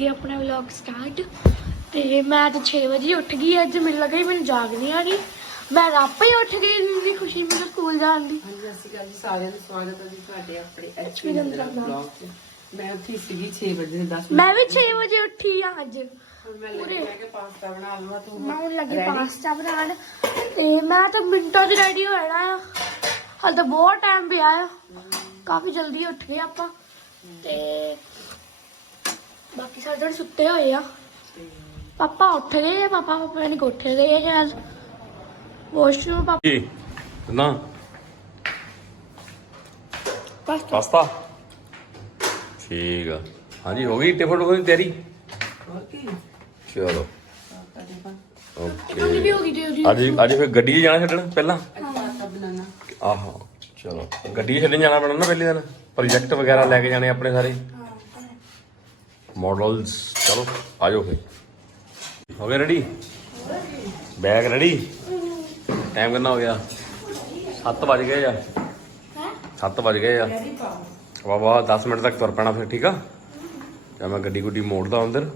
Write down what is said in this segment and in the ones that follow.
ਲੱਗੇ ਆਪਣਾ vlog start ਤੇ ਮੈਂ ਤਾਂ 6 ਵਜੇ ਉੱਠ ਗਈ ਅੱਜ ਮੈਨੂੰ ਲੱਗਾ ਸੀ ਮੈਨੂੰ ਜਾਗ ਨਹੀਂ ਆ ਰਹੀ। ਮੈਂ ਆਪੇ ਹੀ ਉੱਠ ਗਈ ਇੰਨੀ ਖੁਸ਼ੀ ਮੈਨੂੰ ਸਕੂਲ ਜਾਣ ਦੀ। ਹਾਂਜੀ ਅਕਾਲ ਜੀ ਸਾਰਿਆਂ ਦਾ ਸਵਾਗਤ ਹੈ ਜੀ ਤੁਹਾਡੇ ਆਪਣੇ ਐਚਪੀ ਨੰਦਰਾ ਬਲੌਗ 'ਚ ਮੈਂ ਉੱਠੀ ਸੀਗੀ 6 ਵਜੇ 10 ਮੈਂ ਵੀ 6 ਵਜੇ ਉੱਠੀ ਆ ਅੱਜ। ਮੈਂ ਲੱਗੀ ਮੈਂ ਕਿ ਪਾਸਤਾ ਬਣਾ ਲਵਾਂ ਤੂੰ ਮੈਂ ਹੁਣ ਲੱਗੀ ਪਾਸਤਾ ਬਣਾਉਣ ਤੇ ਮੈਂ ਤਾਂ ਮਿੰਟਾਂ 'ਚ ਰੈਡੀ ਹੋ ਜਾਣਾ ਆ। ਹਾਲੇ ਤਾਂ ਬਹੁਤ ਟਾਈਮ ਪਿਆ ਆ। ਕਾਫੀ ਜਲਦੀ ਉੱਠ ਗਏ ਆਪਾਂ। ਤੇ ਬਾਕੀ ਸਾਰੇ ਜਣੇ ਸੁੱਤੇ ਹੋਏ ਆ। ਪਾਪਾ ਉੱਠ ਗਏ ਆ ਪਾਪਾ ਪਾਪਾ ਨੇ ਕੋਠੇ ਗਏ ਆ ਸ਼ਾਇਦ। ਵਾਸ਼ਰੂਮ ਪਾਪਾ ਕੀ ਨਾ ਪਾਸਤਾ। ਠੀਕ ਆ। ਹਾਂਜੀ ਹੋ ਗਈ ਟਿਫਨ ਟੁਫਨ ਦੀ ਤਿਆਰੀ? ਚਲੋ। ਪਾਸਤਾ ਦੇ ਪਾ ਉਹਦੀ ਓਕੇ ਵੀ ਹੋ ਗਈ ਡਿਊਟੀ ਅੱਜ ਅੱਜ ਫਿਰ ਗੱਡੀ 'ਚ ਜਾਣਾ ਛੱਡਣ ਪਹਿਲਾਂ? ਆਹੋ ਚਲੋ। ਗੱਡੀ 'ਚ ਛੱਡਣ ਜਾਣਾ ਪੈਣਾ ਨਾ ਪਹਿਲੇ ਦਿਨ? ਪ੍ਰੋਜੈਕਟ ਵਗੈਰਾ ਲੈ ਕੇ ਜਾਣੇ ਆਪਣੇ ਸਾਰੇ? ਮਾਡਲਸ ਚਲੋ ਆਜੋ ਫਿਰ ਹੋ ਗਿਆ ਰੈਡੀ ਬੈਗ ਰੈਡੀ ਟਾਈਮ ਕਿੰਨਾ ਹੋ ਗਿਆ 7 ਵਜ ਗਏ ਆ 7 ਵਜ ਗਏ ਆ ਵਾਹ ਵਾਹ 10 ਮਿੰਟ ਤੱਕ ਤੁਰ ਪੈਣਾ ਫਿਰ ਠੀਕ ਆ ਤੇ ਮੈਂ ਗੱਡੀ ਗੁੱਡੀ ਮੋੜਦਾ ਅੰਦਰ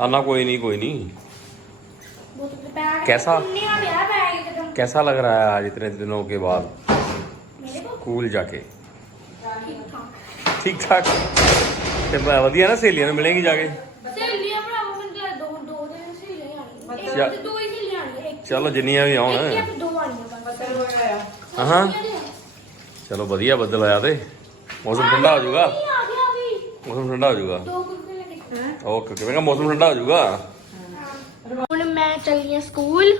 ਆ ਨਾ ਕੋਈ ਨਹੀਂ ਕੋਈ नहीं कैसा? कैसा लग रहा है आज इतने दिनों के बाद स्कूल जाके ठीक ठाक ਤੇ ਬ- ਵਧੀਆ ਨਾ ਸਹੇਲੀਆਂ ਨੂੰ ਮਿਲੇਗੀ ਜਾ ਕੇ। ਸਹੇਲੀਆਂ ਭਰਾਵਾ ਮੈਨੂੰ ਤਾਂ ਦੋ ਦੋ ਦਿਨ ਸਹੇਲੀਆਂ ਆਣੀਆਂ ਚਾ- ਇੱਕ ਦੋ ਹੀ ਸਹੇਲੀਆਂ ਆਣੀਆਂ ਇੱਕ ਚਲੋ ਜਿੰਨੀਆਂ ਵੀ ਆਉਣ। ਇੱਕ ਜਾਂ ਦੋ ਆਣੀਆਂ ਬਸ। ਹਾਂ ਚਲੋ ਵਧੀਆ ਬੱਦਲ ਆਇਆ ਤੇ। ਮੌਸਮ ਠੰਡਾ ਹੋ ਜਾਊਗਾ। ਨਹੀਂ ਆ ਗਿਆ ਵੀ। ਮੌਸਮ ਠੰਡਾ ਹੋ ਜਾਊਗਾ। ਦੋ ਕੁਲਫੀ ਲੈ ਕੇ ਓਕੇ ਕਿਵੇਂ ਕਾ ਮੌਸਮ ਠੰਡਾ ਹੋ ਜਾਊਗਾ। ਹੁਣ ਮੈਂ ਚੱਲੀ ਆ ਸਕੂਲ।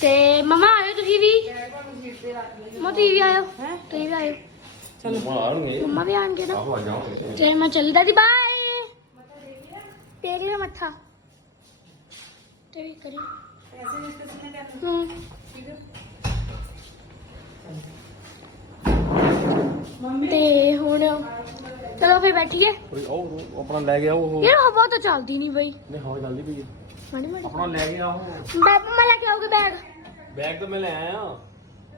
ਤੇ ਮਮਾ ਆਇਓ ਤੁਸੀਂ ਵੀ। ਤੁਸੀਂ ਵੀ ਆਇਓ। ਤੁਸੀਂ ਵੀ ਆਇਓ। ਚਲੋ। ਆਣਗੇ। ਮਮਾ ਵੀ ਆਣਗੇ ਨਾ। ਆਹੋ ਆ ਜਾਓ। ਤੇ ਮੈਂ ਚੱਲੀ ਦਾਦੀ ਬਾਏ। ਟੇਕ ਲਿਆ ਮੱਥਾ। ਤੇ ਵੀ ਕਰੀ। ਹੂੰ। ਤੇ ਹੁਣ ਚਲੋ ਫਿਰ ਬੈਠੀਏ। ਕੋਈ ਉਹ ਆਪਣਾ ਲੈ ਗਿਆ ਉਹ। ਯਾਰ ਹਵਾ ਤਾਂ ਚੱਲਦੀ ਨਹੀਂ ਬਈ। ਨਹੀਂ ਹਵਾ ਜਲਦੀ ਪਈ ਹੈ ਮਾੜੀ ਮਾੜੀ। ਆਪਣਾ ਲੈ ਗਿਆ ਉਹ ਬਾਬਾ ਮੈਂ ਲੈ ਕੇ ਆਉਗੇ ਬੈਗ ਬੈਗ ਤਾਂ ਮੈਂ ਲੈ ਆਇਆ।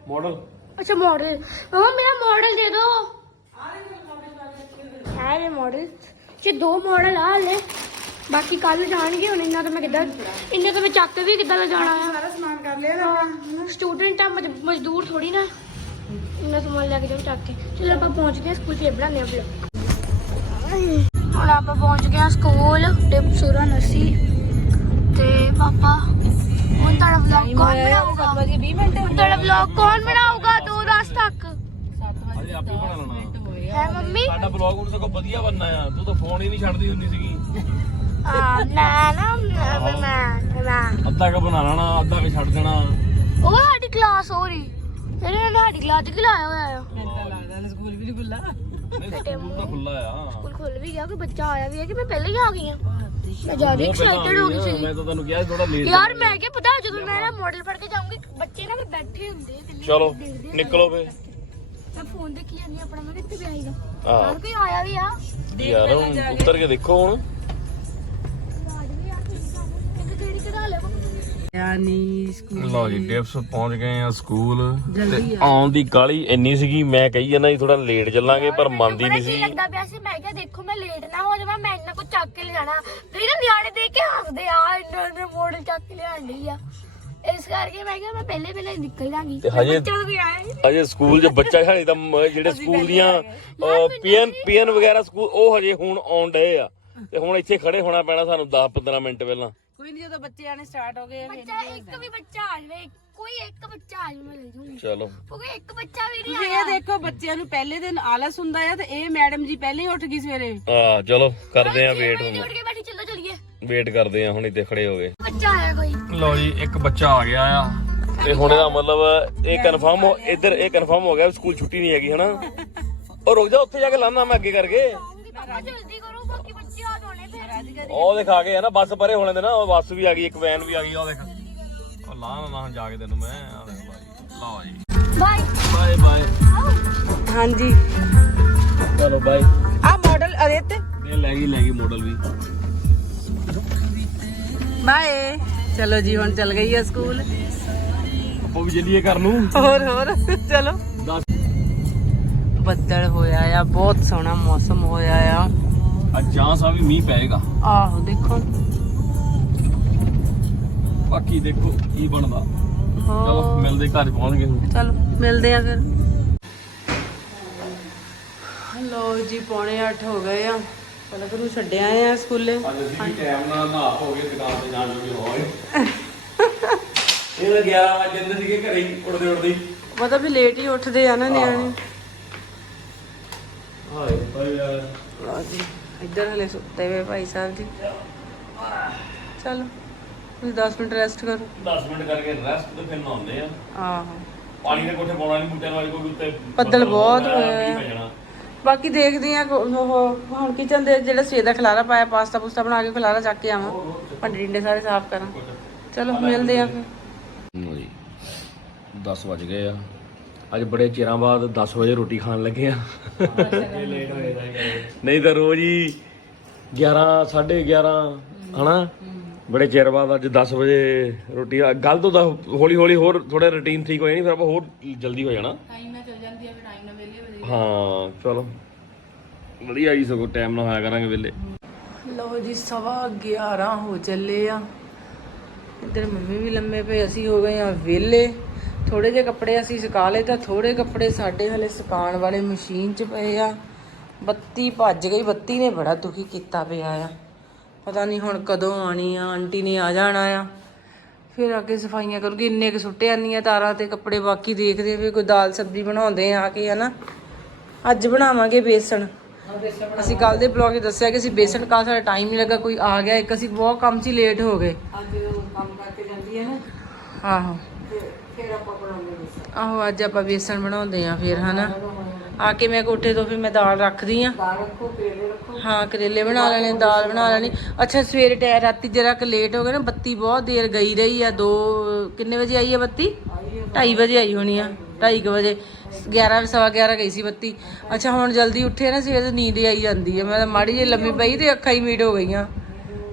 ਮਾਡਲ ਅੱਛਾ ਮਾਡਲ ਮਮਾ ਮੇਰਾ ਮਾਡਲ ਦੇ ਦਿਓ ਹੈ ਇਹ ਮਾਡਲ ਚ ਦੋ ਮਾਡਲ ਆ ਹਲੇ ਬਾਕੀ ਕੱਲ ਜਾਣਗੇ ਹੁਣ ਇਹਨਾਂ ਤਾਂ ਮੈਂ ਕਿੱਦਾਂ ਇੰਨੇ ਤਾਂ ਮੈਂ ਚੱਕ ਕੇ ਵੀ ਕਿੱਦਾਂ ਲੈ ਜਾਣਾ ਆ ਸਾਰਾ ਸਮਾਨ ਕਰ ਲਿਆ ਨਾ ਸਟੂਡੈਂਟ ਆ ਮਜ- ਮਜ਼ਦੂਰ ਥੋੜੀ ਨਾ ਇੰਨਾ ਸਮਾਨ ਲੈ ਕੇ ਜਾਉਂ ਚੱਕ ਕੇ ਚਲੋ ਆਪਾਂ ਪਹੁੰਚ ਗਏ ਸਕੂਲ ਫੇਰ ਬਣਾਉਂਦੇ ਆ ਵਲੌਗ ਹੁਣ ਆਪਾਂ ਪਹੁੰਚ ਗਏ ਆ ਸਕੂਲ ਟਿਪਸੂਰਾ ਨਰਸੀ ਤੇ ਪਾਪਾ ਹੁਣ ਤੁਹਾਡਾ ਵਲੌਗ ਕੌਣ ਬਣਾਊਗਾ ਵਜੇ 20 ਮਿੰਟ ਹੁਣ ਤੁਹਾਡਾ ਵਲੌਗ ਕੌਣ ਬਣਾਊਗਾ 2 10 ਤੱਕ ਅਜੇ ਆਪੇ ਬਣਾ ਲੈਣਾ। ਹੈ ਮੰਮੀ? ਸਾਡਾ ਬਲੌਗ ਉਹ ਸਗੋਂ ਵਧੀਆ ਬੰਨਾ ਆ। ਤੂੰ ਤਾਂ ਫੋਨ ਹੀ ਨਹੀਂ ਛੱਡਦੀ ਹੁੰਦੀ ਸੀਗੀ। ਆ ਨਾ ਨਾ ਨਾ ਨਾ ਨਾ ਅੱਧਾ ਕ ਬਣਾ ਲੈਣਾ ਅੱਧਾ ਕ ਛੱਡ ਦੇਣਾ। ਉਹ ਸਾਡੀ ਕਲਾਸ ਹੋ ਰਹੀ। ਇਹਨੇ ਨਾ ਸਾਡੀ ਕਲਾਸ ਚ ਲਾਇਆ ਹੋਇਆ ਆ। ਮੈਨੂੰ ਤਾਂ ਲੱਗਦਾ ਸਕੂਲ ਵੀ ਨਹੀਂ ਖੁੱਲਾ ਨਹੀਂ ਸਕੂਲ ਤਾਂ ਖੁੱਲਾ ਆ। ਸਕੂਲ ਖੁੱਲ ਵੀ ਗਿਆ ਕੋਈ ਬੱਚਾ ਆਇਆ ਵੀ ਹੈ ਕਿ ਮੈਂ ਪਹਿਲਾਂ ਹੀ ਆ ਗਈ ਆ ਮੈਂ ਜ਼ਿਆਦਾ ਐਕਸਾਈਟਡ ਹੋ ਗਈ ਸੀ ਮੈਂ ਤਾਂ ਤੁਹਾਨੂੰ ਕਿਹਾ ਥੋੜਾ ਲੇਟ ਯਾਰ ਮੈਂ ਕਿ ਪਤਾ ਜਦੋਂ ਮੈਂ ਨਾ ਮਾਡਲ ਫੜ ਕੇ ਜਾਊਂਗੀ ਬੱਚੇ ਨਾ ਫਿਰ ਬੈਠੇ ਹੁੰਦੇ ਆ ਇਕੱਲੇ ਚਲੋ। ਨਿਕਲੋ ਫੇ ਮੈਂ ਫੋਨ ਦੇਖੀ ਜਾਂਦੀ ਆ ਆਪਣਾ ਮੈਂ ਕਿੱਥੇ ਪਿਆ ਸੀਗਾ? ਆਹ ਯਾਰ ਕੋਈ ਆਇਆ ਵੀ ਆ। ਯਾਰ ਹੁਣ ਉੱਤਰ ਕੇ ਦੇਖੋ ਹੁਣ। ਰਾਜ ਵੀ ਆ ਕਿਸੇ ਦਾ ਇੱਕ ਕਿਹੜੀ ਕਰਾ ਲੈ ਯਾਨੀ ਸਕੂਲ। ਲਓ ਜੀ ਡਿਪਸ ਪਹੁੰਚ ਗਏ ਆ ਸਕੂਲ। ਜਲਦੀ ਤੇ ਆਉਣ ਦੀ ਕਾਲੀ ਇੰਨੀ ਸੀਗੀ ਮੈਂ ਕਹੀ ਜਾਂਦਾ ਸੀ ਥੋੜਾ ਲੇਟ ਚੱਲਾਂਗੇ ਪਰ ਮੰਨਦੀ ਨਹੀਂ ਸੀ। ਲੱਗਦਾ ਪਿਆ ਸੀ ਮੈਂ ਕਿਹਾ ਦੇਖੋ ਮੈਂ ਲੇਟ ਨਾ ਹੋ ਜਾਵਾਂ ਮੈਂ ਇਹਨਾਂ ਕੋ ਚੱਕ ਕੇ ਲਿਜਾਣਾ ਫਿਰ ਨਿਆਣੇ ਦੇਖ ਕੇ ਹੱਸਦੇ ਆ ਇਹਨਾਂ ਨੇ ਮਾਡਲ ਚੱਕ ਕੇ ਲਿਆਣ ਲਈ ਆ। ਇਸ ਕਰਕੇ ਮੈਂ ਕਿਹਾ ਮੈਂ ਪਹਿਲੇ ਪਹਿਲੇ ਨਿਕਲ ਜਾਗੀ ਤੇ ਹਜੇ- ਬੱਚਾ ਆਇਆ। ਅਜੇ ਸਕੂਲ 'ਚ ਬੱਚਾ ਤਾਂ ਮ- ਜਿਹੜੇ ਸਕੂਲ ਦੀਆਂ ਪੀਐਨ ਪੀਐਨ ਵਗੈਰਾ ਸਕੂਲ ਉਹ ਹਜੇ ਹੁਣ ਆਉਣ ਡਏ ਆ। ਤੇ ਹੁਣ ਇੱਥੇ ਖੜੇ ਹੋਣਾ ਪੈਣਾ ਸਾਨੂੰ 10 15 ਮਿੰਟ ਪਹਿਲਾਂ। ਕੋਈ ਨਹੀਂ ਜਦੋਂ ਬੱਚੇ ਆਣੇ ਸਟਾਰਟ ਹੋ ਗਏ ਫਿਰ ਬੱਚਾ ਇੱਕ ਵੀ ਬੱਚਾ ਆ ਜਾਵੇ ਕੋਈ ਇੱਕ ਬੱਚਾ ਆ ਜਾਵੇ ਮੈਂ ਲੈ ਜੂੰਗੀ ਚਲੋ। ਕਿਉਂਕਿ ਇੱਕ ਬੱਚਾ ਵੀ ਨਹੀਂ ਤੁਸੀਂ ਇਹ ਦੇਖੋ ਬੱਚਿਆਂ ਨੂੰ ਪਹਿਲੇ ਦਿਨ ਆਲਸ ਹੁੰਦਾ ਆ ਤੇ ਇਹ ਮੈਡਮ ਜੀ ਪਹਿਲੇ ਹੀ ਉੱਠ ਗਈ ਸਵੇਰੇ। ਆ ਚਲੋ ਕਰਦੇ ਆ ਵੇਟ ਆਇਆ ਹੁਣ। ਉੱਠ ਕੇ ਬੈਠੀ ਚੱਲੋ ਚਲੀਏ। ਵੇਟ ਕਰਦੇ ਆ ਹੁਣ ਇੱਥੇ ਖੜੇ ਹੋ ਗਏ। ਬੱਚਾ ਆਇਆ ਕੋਈ? ਲਓ ਜੀ ਇੱਕ ਬੱਚਾ ਆ ਗਿਆ ਆ। ਤੇ ਹੁਣ ਇਹਦਾ ਮਤਲਬ ਇਹ ਕਨਫਰਮ ਹੋ ਇੱਧਰ ਇਹ ਕਨਫਰਮ ਹੋ ਗਿਆ ਸਕੂਲ ਛੁੱਟੀ ਨਹੀਂ ਹੈਗੀ ਹਨਾ? ਉਹ ਰੁਕ ਜਾ ਉੱਥੇ ਜਾ ਕੇ ਲਾਣਾ ਮੈਂ ਅੱਗੇ ਕਰਕੇ। ਆਉਂਗੀ ਪਾਪਾ ਜਲਦੀ ਕਰੋ ਬਾਕੀ ਬੱਚੇ ਆ ਜਾਣੇ ਫਿਰ। ਉਹ ਦਿਖਾ ਕੇ ਆ ਨਾ ਬੱਸ ਪਰੇ ਹੋਣੇ ਦੇ ਨਾ ਉਹ ਬੱਸ ਵੀ ਆ ਗਈ ਇੱਕ ਵੈਨ ਵੀ ਆ ਗਈ ਉਹ ਦੇਖ। ਉਹ ਲਾ ਨਾ ਨਾ ਜਾ ਕੇ ਤੈਨੂੰ ਮੈਂ ਆ ਦੇਖ ਬਾਈ ਲਓ ਜੀ ਬਾਏ। Bye bye. ਹਾਂਜੀ। ਚਲੋ ਬਾਏ। ਆ ਮਾਡਲ ਅਰੇ ਤੇ। ਇਹ ਲੈ ਗਈ ਲੈ ਗਈ ਮਾਡਲ ਵੀ। ਬਾਏ ਚਲੋ ਜੀ ਹੁਣ ਚੱਲ ਗਈ ਆ ਸਕੂਲ। ਆਪਾਂ ਵੀ ਚੱਲੀਏ ਘਰ ਨੂੰ। ਹੋਰ ਹੋਰ ਚਲੋ। ਬੱਦਲ ਹੋਇਆ ਆ ਬਹੁਤ ਸੋਹਣਾ ਮੌਸਮ ਹੋਇਆ ਆ। ਅੱਜ ਜਾਂ ਸਾ ਵੀ ਮੀਂਹ ਪਏਗਾ। ਆਹੋ ਦੇਖੋ। ਬਾਕੀ ਦੇਖੋ ਕੀ ਬਣਦਾ। ਚਲੋ ਮਿਲਦੇ ਘਰ ਪਹੁੰਚ ਗਏ ਚਲੋ ਮਿਲਦੇ ਆ ਫਿਰ। ਲੋ ਜੀ ਪੌਣੇ 8 ਹੋ ਗਏ ਆ। ਪਲਕ ਨੂੰ ਛੱਡਿਆ ਆ ਸਕੂਲੇ। ਅੱਜ ਅਸੀਂ ਵੀ ਟਾਈਮ ਨਾਲ ਨਹਾ ਹੋ ਗਏ ਦੁਕਾਨ ਤੇ ਜਾਣ ਜੋਗੇ ਹੋਏ ਇਹ ਤਾਂ 11 ਵਜੇ ਜਾਂਦੇ ਸੀਗੇ ਘਰੇ ਹੀ ਉੜਦੇ ਉੜਦੇ ਹੀ। ਪਤਾ ਵੀ ਲੇਟ ਹੀ ਉੱਠਦੇ ਆ ਨਾ ਨਿਆਣੇ। ਹਾਏ ਭਾਈ ਯਾਰ। ਲਓ ਜੀ ਇੱਧਰ ਹਲੇ ਸੁੱਤੇ ਹੋਏ ਭਾਈ ਸਾਹਿਬ ਜੀ। ਚਲੋ ਤੁਸੀਂ 10 ਮਿੰਟ ਰੈਸਟ ਕਰੋ। 10 ਮਿੰਟ ਕਰਕੇ ਰੈਸਟ ਤੇ ਫਿਰ ਨਹਾਉਂਦੇ ਆ। ਆਹੋ। ਪਾਣੀ ਦੇ ਕੋਠੇ ਪਾਉਣਾ ਨਹੀਂ ਬੂਟਿਆਂ ਵਾਲੇ ਕੋਈ ਉੱਤੇ ਬੱਦਲ ਬਹੁਤ ਹੋਇਆ, ਹੋਏ ਆ। ਮੀਂਹ ਪੈ ਜਾਣਾ। ਬਾਕੀ ਦੇਖਦੇ ਆ ਉਹ ਹੁਣ ਕਿਚਨ ਦੇ ਜਿਹੜਾ ਸਵੇਰ ਦਾ ਖਲਾਰਾ ਪਾਇਆ ਪਾਸਤਾ ਪੂਸਤਾ ਬਣਾ ਕੇ ਖਲਾਰਾ ਚੱਕ ਕੇ ਆਵਾਂ। ਭਾਂਡੇ ਡਿੰਡੇ ਸਾਰੇ ਸਾਫ਼ ਕਰਾਂ। ਚਲੋ ਮਿਲਦੇ ਆ ਫਿਰ। ਲਓ ਜੀ 10 ਵਜ ਗਏ ਆ। ਅੱਜ ਬੜੇ ਚਿਰਾਂ ਬਾਅਦ 10 ਵਜੇ ਰੋਟੀ ਖਾਣ ਲੱਗੇ ਆ। ਨਹੀਂ ਤਾਂ ਰੋਜ਼ ਹੀ 11 11:30 ਹਨਾ? ਬੜੇ ਚਿਰ ਬਾਅਦ ਅੱਜ 10 ਵਜੇ ਰੋਟੀ ਗੱਲ ਤੋਂ ਤਾਂ ਹੌਲੀ ਹੌਲੀ ਹੋਰ ਥੋੜਾ ਰੁਟੀਨ ਠੀਕ ਹੋ ਜਾਣੀ ਫਿਰ ਆਪਾਂ ਹੋਰ ਜਲਦੀ ਹੋ ਜਾਣਾ। ਟਾਈਮ ਨਾਲ ਚੱਲ ਜਾਂਦੀ ਆ ਫਿਰ ਹਾਂ, ਚਲੋ। ਵਧੀਆ ਜੀ, ਸਗੋਂ ਟਾਈਮ ਨਾਲ ਹੋਇਆ ਕਰਾਂਗੇ ਵੇਲੇ ਲਓ ਜੀ, ਸਵਾ 11 ਹੋ ਚੱਲੇ ਆ। ਇੱਧਰ ਮੰਮੀ ਵੀ ਲੰਮੇ ਪਏ, ਅਸੀਂ ਹੋ ਗਏ ਆ ਵਿਹਲੇ। ਥੋੜੇ ਜਿਹੇ ਕੱਪੜੇ ਅਸੀਂ ਸੁਕਾ ਲਏ ਤਾਂ ਥੋੜੇ ਕੱਪੜੇ ਸਾਡੇ ਹਲੇ ਸੁਕਾਉਣ ਵਾਲੇ ਮਸ਼ੀਨ 'ਚ ਪਏ ਆ। ਬੱਤੀ ਭੱਜ ਗਈ, ਬੱਤੀ ਨੇ ਬੜਾ ਦੁਖੀ ਕੀਤਾ ਪਿਆ ਆ। ਪਤਾ ਨਹੀਂ ਹੁਣ ਕਦੋਂ ਆਣੀ ਆ, ਆਂਟੀ ਨੇ ਆ ਜਾਣਾ ਆ। ਫਿਰ ਆ ਕੇ ਸਫਾਈਆਂ ਕਰੂਗੀ, ਇੰਨੇ ਕੁ ਸੁੱਟੇ ਆਨੀਆਂ ਤਾਰਾਂ ਤੇ ਕੱਪੜੇ, ਬਾਕੀ ਦੇਖਦੇ ਵੀ ਕੋਈ ਦਾਲ ਸਬਜ਼ੀ ਬਣਾਉਂਦੇ ਆ ਆ ਕੇ, ਹਨਾ। ਅੱਜ ਬਣਾਵਾਂਗੇ ਬੇਸਣ। ਅਸੀਂ ਕੱਲ ਦੇ ਬਲੌਗ 'ਚ ਦੱਸਿਆ ਕਿ ਅਸੀਂ ਬੇਸਣ ਕਾ ਸਾਡਾ ਟਾਈਮ ਨਹੀਂ ਲੱਗਾ ਕੋਈ ਆ ਗਿਆ ਇੱਕ ਅਸੀਂ ਬਹੁਤ ਕੰਮ 'ਚ ਹੀ ਲੇਟ ਹੋ ਗਏ। ਅੱਜ ਕੰਮ ਕਰਕੇ ਜਾਂਦੀ ਹੈ ਨਾ ਆਹੋ। ਫਿਰ ਆਪਾਂ ਬਣਾਉਂਦੇ ਆਹੋ ਅੱਜ ਆਪਾਂ ਬੇਸਣ ਬਣਾਉਂਦੇ ਆ ਫਿਰ ਹਨਾ। ਆ ਕੇ ਮੈਂ ਕੋਠੇ ਤੋਂ ਫਿਰ ਮੈਂ ਦਾਲ ਰੱਖਦੀ ਆ ਦਾਲ ਰੱਖੋ ਕਰੇਲੇ ਰੱਖੋ। ਹਾਂ ਕਰੇਲੇ ਬਣਾ ਲੈਣੇ ਦਾਲ ਬਣਾ ਲੈਣੀ। ਅੱਛਾ ਸਵੇਰੇ ਟੈ ਰਾਤੀ ਜਰਾ ਕਿ ਲੇਟ ਹੋ ਗਏ ਨਾ ਬੱਤੀ ਬਹੁਤ ਦੇਰ ਗਈ ਰਹੀ ਆ 2 ਕਿੰਨੇ ਵਜੇ ਆਈ ਆ ਬੱਤੀ? 2:30 ਵਜੇ ਆਈ ਹੋਣੀ ਆ 2:30 ਵਜੇ। 11 ਸਵਾ 11 ਗਈ ਸੀ ਬੱਤੀ। ਅੱਛਾ ਹੁਣ ਜਲਦੀ ਉੱਠੇ ਨਾ ਸਵੇਰ ਤੋਂ ਨੀਂਦ ਆਈ ਜਾਂਦੀ ਹੈ ਮੈਂ ਤਾਂ ਮਾੜੀ ਜਿਹੀ ਲੰਮੀ ਪਈ ਤੇ ਅੱਖਾਂ ਹੀ ਮੀਟ ਹੋ ਗਈਆਂ।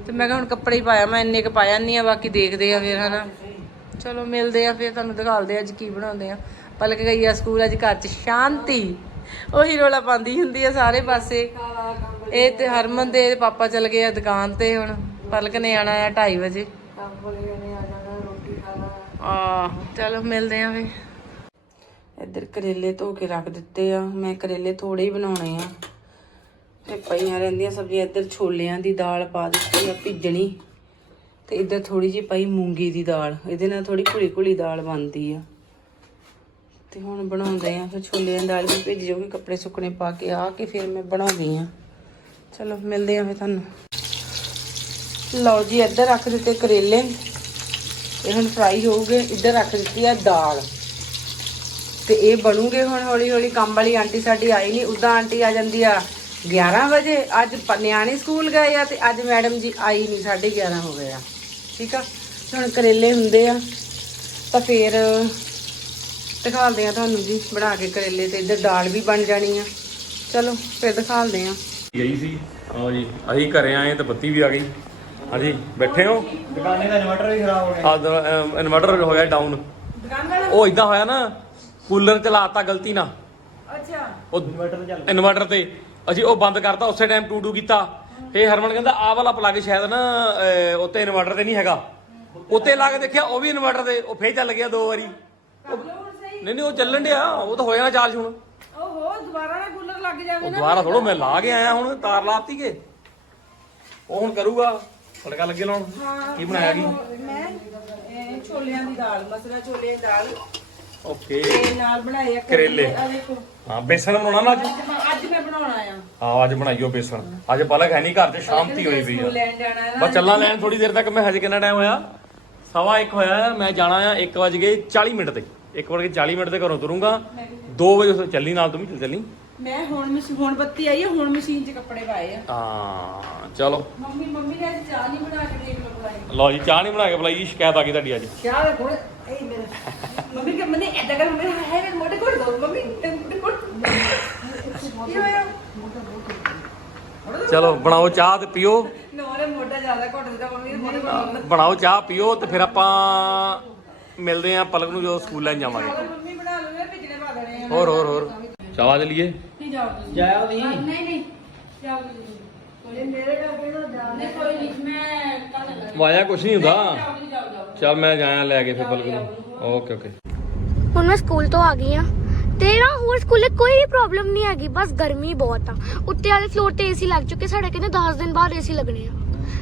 ਤੇ ਮੈਂ ਕਿਹਾ ਹੁਣ ਕੱਪੜੇ ਹੀ ਪਾਇਆ ਮੈਂ ਇੰਨੇ ਕ ਪਾਇਆ ਨਹੀਂ ਆ ਬਾਕੀ ਦੇਖਦੇ ਆ ਫਿਰ ਹਨਾ। ਚਲੋ ਮਿਲਦੇ ਆ ਫਿਰ ਤੁਹਾਨੂੰ ਦਿਖਾਲਦੇ ਅੱਜ ਕੀ ਬਣਾਉਂਦੇ ਆ। ਪਲਕ ਗਈ ਆ ਸਕੂਲ ਅੱਜ ਘਰ 'ਚ ਸ਼ਾਂਤੀ। ਉਹੀ ਰੋਲਾ ਪਾਉਂਦੀ ਹੁੰਦੀ ਆ ਸਾਰੇ ਪਾਸੇ। ਇਹ ਤੇ ਹਰਮਨ ਦੇ ਪਾਪਾ ਚਲ ਗਏ ਆ ਦੁਕਾਨ ਤੇ ਹੁਣ। ਪਲਕ ਨੇ ਆਣਾ ਆ 2:30 ਵਜੇ। ਆਹ ਚਲੋ ਮਿਲਦੇ ਆ ਫਿਰ। ਇੱਧਰ ਕਰੇਲੇ ਧੋ ਕੇ ਰੱਖ ਦਿੱਤੇ ਆ। ਮੈਂ ਕਰੇਲੇ ਥੋੜੇ ਹੀ ਬਣਾਉਣੇ ਆ। ਤੇ ਪਈਆਂ ਰਹਿੰਦੀਆਂ ਸਬਜ਼ੀਆਂ, ਇੱਧਰ ਛੋਲਿਆਂ ਦੀ ਦਾਲ ਪਾ ਦਿੱਤੀ ਆ ਭਿੱਜਣੀ। ਤੇ ਇੱਧਰ ਥੋੜੀ ਜਿਹੀ ਪਈ ਮੂੰਗੀ ਦੀ ਦਾਲ। ਇਹਦੇ ਨਾਲ ਥੋੜੀ ਘੁਲੀ ਘੁਲੀ ਦਾਲ ਬਣਦੀ ਆ। ਤੇ ਹੁਣ ਬਣਾਉਂਦੇ ਆ। ਫਿਰ ਛੋਲਿਆਂ ਦੀ ਦਾਲ ਵੀ ਭਿੱਜ ਜਾਊਗੀ, ਕੱਪੜੇ ਸੁੱਕਣੇ ਪਾ ਕੇ ਆ ਕੇ ਫਿਰ ਮੈਂ ਬਣਾਉਂਦੀ ਆ। ਚਲੋ, ਮਿਲਦੇ ਆ ਫਿਰ ਤੁਹਾਨੂੰ। ਲਓ ਜੀ, ਇੱਧਰ ਰੱਖ ਦਿੱਤੇ ਕਰੇਲੇ। ਇਹ ਹੁਣ ਫਰਾਈ ਹੋਊਗੇ। ਇੱਧਰ ਰੱਖ ਦਿੱਤੀ ਆ ਦਾਲ। ਤੇ ਇਹ ਬਣੂਗੇ ਹੁਣ ਹੌਲੀ ਹੌਲੀ ਕੰਮ ਵਾਲੀ ਆਂਟੀ ਸਾਡੀ ਆਈ ਨਹੀਂ ਉਦਾਂ ਆਂਟੀ ਆ ਜਾਂਦੀ ਆ 11 ਵਜੇ ਅੱਜ ਨਿਆਣੇ ਸਕੂਲ ਗਏ ਆ ਤੇ ਅੱਜ ਮੈਡਮ ਜੀ ਆਈ ਨਹੀਂ 11:30 ਹੋ ਗਏ ਆ ਠੀਕ ਆ? ਹੁਣ ਕਰੇਲੇ ਹੁੰਦੇ ਆ ਤਾਂ ਫੇਰ ਦਿਖਾਲਦੇ ਆ ਤੁਹਾਨੂੰ ਜੀ ਬਣਾ ਕੇ ਕਰੇਲੇ ਤੇ ਇੱਧਰ ਦਾਲ ਵੀ ਬਣ ਜਾਣੀ ਆ। ਚਲੋ ਫੇਰ ਦਿਖਾਲਦੇ ਆ। ਗਈ ਸੀ ਆਓ ਜੀ ਅਸੀਂ ਘਰੇ ਆਏ ਤਾਂ ਬੱਤੀ ਵੀ ਆ ਗਈ। ਹਾਂਜੀ ਬੈਠੇ ਹੋ? ਦੁਕਾਨੇ ਦਾ ਇਨਵਰਟਰ ਵੀ ਖਰਾਬ ਹੋ ਗਿਆ। ਆ ਇਨਵਰਟਰ ਹੋਇਆ ਡਾਊਨ ਉਹ ਇਦਾਂ ਹੋਇਆ ਨਾ ਕੂਲਰ ਚਲਾਤਾ ਗਲਤੀ ਨਾਲ। ਅੱਛਾ। ਉਹ ਇਨਵਰਟਰ ਚੱਲ ਇਨਵਰਟਰ ਤੇ। ਅਸੀਂ ਉਹ ਬੰਦ ਕਰਤਾ ਉਸੇ ਟਾਈਮ ਟੂ ਟੂ ਕੀਤਾ। ਇਹ ਹਰਮਨ ਕਹਿੰਦਾ ਆਹ ਵਾਲਾ ਪਲੱਗ ਸ਼ਾਇਦ ਨਾ ਅਹ, ਉੱਤੇ ਇਨਵਰਟਰ ਤੇ ਨਹੀਂ ਹੈਗਾ। ਉੱਤੇ ਲਾ ਕੇ ਦੇਖਿਆ ਉਹ ਵੀ ਇਨਵਰਟਰ ਤੇ ਉਹ ਫੇਰ ਚੱਲ ਗਿਆ ਦੋ ਵਾਰੀ। ਨਹੀਂ ਨਹੀਂ ਉਹ ਚੱਲਣ ਡਿਆ। ਉਹ ਤਾਂ ਹੋਇਆ ਨਾ ਚਾਰਜ ਹੁਣ। ਓਹੋ ਦੁਬਾਰਾ ਨਾ ਕੂਲਰ ਲੱਗ ਜਾਵੇ ਉਹ ਦੁਬਾਰਾ ਥੋੜੋ ਮੈਂ ਲਾ ਕੇ ਆਇਆ ਹੁਣ ਤਾਰ ਲਾਤੀ ਕੇ। ਉਹ ਹੁਣ ਕਰੂਗਾ ਤੜਕਾ ਲੱਗੇ ਲਾਉਣ। ਕੀ ਬਣਾਇਆ ਕੀ? ਮੈਂ ਇਹ ਛੋਲਿਆਂ ਦੀ ਦਾਲ ਮਸਰਾ ਛੋਲਿਆਂ ਦੀ ਦਾਲ। ਓਕੇ ਤੇ ਨਾਲ ਬਣਾਏ ਆ ਕਰੇਲੇ। ਆ ਦੇਖੋ। ਹਾਂ ਬੇਸਣ ਬਣਾਉਣਾ ਨਾ ਅੱਜ? ਅੱਜ ਮੈਂ- ਅੱਜ ਮੈਂ ਬਣਾਉਣਾ ਆ। ਹਾਂ ਅੱਜ ਬਣਾਈਓ ਬੇਸਣ। ਅੱਜ ਪਲਕ ਹੈ ਨਹੀਂ ਘਰ ਤੇ ਸ਼ਾਂਤੀ ਹੋਈ ਪਈ ਆ। ਸਕੂਲ ਲੈਣ ਜਾਣਾ ਹੈ ਨਾ। ਬਸ ਚੱਲਾਂ ਲੈਣ ਥੋੜੀ ਦੇਰ ਤੱਕ। ਮੈਂ ਹਜੇ ਕਿੰਨਾ ਟਾਈਮ ਹੋਇਆ? ਸਵਾ 1 ਹੋਇਆ ਆ, ਮੈਂ ਜਾਣਾ ਆ 1 ਵਜ ਗਏ 40 ਮਿੰਟ ਤੇ। 1 ਵਜ ਕੇ 40 ਮਿੰਟ ਤੇ ਘਰੋਂ ਤੁਰੂੰਗਾ। 2 ਵਜੇ ਉੱਥੇ ਚੱਲੀ ਨਾਲ ਤੂੰ ਵੀ ਚੱਲ ਚੱਲੀ। ਮੈਂ ਹੁਣ ਮਸ਼- ਹੁਣ ਬੱਤੀ ਆਈ ਹੈ ਹੁਣ ਮਸ਼ੀਨ 'ਚ ਕੱਪੜੇ ਪਾਏ ਆ। ਹਾਂ ਚਲੋ। ਮੰਮੀ ਮੰਮੀ ਨੇ ਅੱਜ ਚਾਹ ਨਹੀਂ ਬਣਾ ਕੇ ਦੇਖ ਲਓ ਭਾਈ ਲਓ ਜੀ ਚਾਹ ਨਹੀਂ ਬਣਾ ਕੇ ਬੁਲਾਈ ਜੀ ਸ਼ਿਕਾਇਤ ਆ ਗਈ ਤੁਹਾਡੀ ਅੱਜ। ਚਾਹ ਦੇ ਕੋਲ ਇਹ ਮੇਰੇ ਮੰਮੀ ਕਿ ਮੰਨੇ ਐਦਾਂ ਕਰ ਮੰਮੀ ਹੈ ਮੇਰੇ ਮੋਢੇ ਕੋਲ ਦੋ ਮੰਮੀ ਤੇ ਮੋਢੇ ਕੋਲ ਕੀ ਹੋਇਆ ਚਲੋ ਬਣਾਓ ਚਾਹ ਤੇ ਪੀਓ। ਨੋਰੇ ਮੋਢਾ ਜ਼ਿਆਦਾ ਘੁੱਟ ਦਿੱਤਾ ਮੰਮੀ ਦੇ ਮੋਢੇ ਕੋਲ ਬਣਾਓ ਚਾਹ ਪੀਓ ਤੇ ਫਿਰ ਆਪਾਂ ਮਿਲਦੇ ਆਂ ਪਲਕ ਨੂੰ ਜਦੋਂ ਸਕੂਲ ਲੈਣ ਜਾਵਾਂਗੇ। ਮੰਮੀ ਬਣਾ ਲੂਗੇ ਭਿਜਨੇ ਪਾ ਦੇਣੇ ਆ। ਹੋਰ ਹੋਰ ਹੋਰ। ਚਾਹ ਚਲੀਏ ਨਹੀਂ ਜਾਓ ਤੁਸੀਂ। ਜਾਇਆ ਉਹਦੀ ਨਹੀਂ ਨਹੀਂ ਜਾਓ ਤੁਸੀਂ ਕੋਈ ਵਾਇਆ ਕੁਛ ਨਹੀਂ ਹੁੰਦਾ। ਚੱਲ ਮੈਂ ਜਾਇਆ ਲੈ ਕੇ ਫਿਰ ਬਲਕ ਨੂੰ। Okay okay. ਹੁਣ ਮੈਂ ਸਕੂਲ ਤੋਂ ਆ ਗਈ ਆ। ਤੇ ਨਾ ਹੋਰ ਸਕੂਲੇ ਕੋਈ ਪ੍ਰੋਬਲਮ ਨਹੀਂ ਹੈਗੀ ਬਸ ਗਰਮੀ ਬਹੁਤ ਆ। ਉੱਤੇ ਵਾਲੇ ਫਲੋਰ ਤੇ ਏਸੀ ਲੱਗ ਚੁੱਕੇ ਸਾਡੇ ਕਹਿੰਦੇ 10 ਦਿਨ ਬਾਅਦ ਏਸੀ ਲੱਗਣੇ ਆ।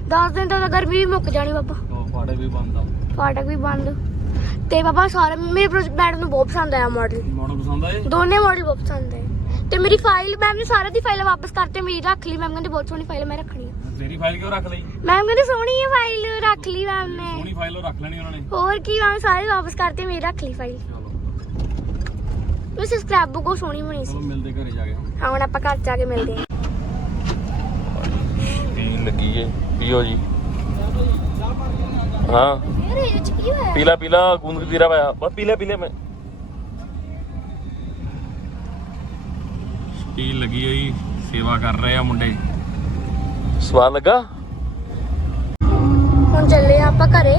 10 ਦਿਨ ਤੱਕ ਤਾਂ ਗਰਮੀ ਵੀ ਮੁੱਕ ਜਾਣੀ ਬਾਬਾ। ਉਹ ਫਾੜੇ ਵੀ ਬੰਦ ਆ। ਫਾਟਕ ਵੀ ਬੰਦ। ਤੇ ਬਾਬਾ ਸਾਰੇ ਮੇਰੇ ਮੈਡਮ ਨੂੰ ਬਹੁਤ ਪਸੰਦ ਆਇਆ ਮਾਡਲ ਮਾਡਲ ਪਸੰਦ ਆਏ? ਦੋਨੇ ਮਾਡਲ ਬਹੁਤ ਪਸੰਦ ਆਏ। ਤੇ ਮੇਰੀ ਫਾਈਲ ਮੈਮ ਨੇ ਸਾਰਿਆਂ ਦੀ ਫਾਈਲ ਵਾਪਸ ਕਰਤੇ ਮੇਰੀ ਰੱਖ ਲਈ। ਮੈਮ ਕਹਿੰਦੇ ਬਹੁਤ ਸੋਹਣੀ ਫਾਈਲ ਮੈਂ ਰੱਖਣੀ ਆ। ਤੇਰੀ ਫਾਈਲ ਕਿਉਂ ਰੱਖ ਲਈ? ਮੈਮ ਕਹਿੰਦੇ ਸੋਹਣੀ ਹੈ ਫਾਈਲ ਰੱਖ ਲਈ ਮੈਮ ਨੇ ਸੋਹਣੀ ਫਾਈਲ ਉਹ ਰੱਖ ਲੈਣੀ ਉਹਨਾਂ ਨੇ। ਹੋਰ ਕੀ ਮੈਮ ਸਾਰੇ ਵਾਪਸ ਕਰਤੇ ਮੇਰੀ ਰੱਖ ਲਈ ਫਾਈਲ ਚਲੋ। ਵੈਸੇ ਸਕ੍ਰੈਪ ਬੁੱਕ ਉਹ ਸੋਹਣੀ ਬਣੀ ਸੀ। ਚਲੋ ਮਿਲਦੇ ਘਰੇ ਜਾ ਕੇ ਹੁਣ। ਹਾਂ ਹੁਣ ਆਪਾਂ ਘਰ ਜਾ ਕੇ ਮਿਲਦੇ ਹਾਂ। ਪੀਣ ਲੱਗੀ ਏ। ਪੀਓ ਜੀ। ਹਾਂ। ਯਾਰ ਇਹ ਚ ਕੀ ਹੋਇਆ? ਪੀਲਾ ਪੀਲਾ ਗੂੰਦ ਕਤੀਰਾ ਪਾਇਆ। ਬਸ ਪੀਲੇ ਪੀਲੇ ਮੈਂ। ਪੀਣ ਲੱਗੀ ਹੋਈ ਸੇਵਾ ਕਰ ਰਹੇ ਆ ਮੁੰਡੇ। ਸਵਾਦ ਲੱਗਾ? ਹੁਣ ਚੱਲੇ ਆ ਆਪਾਂ ਘਰੇ।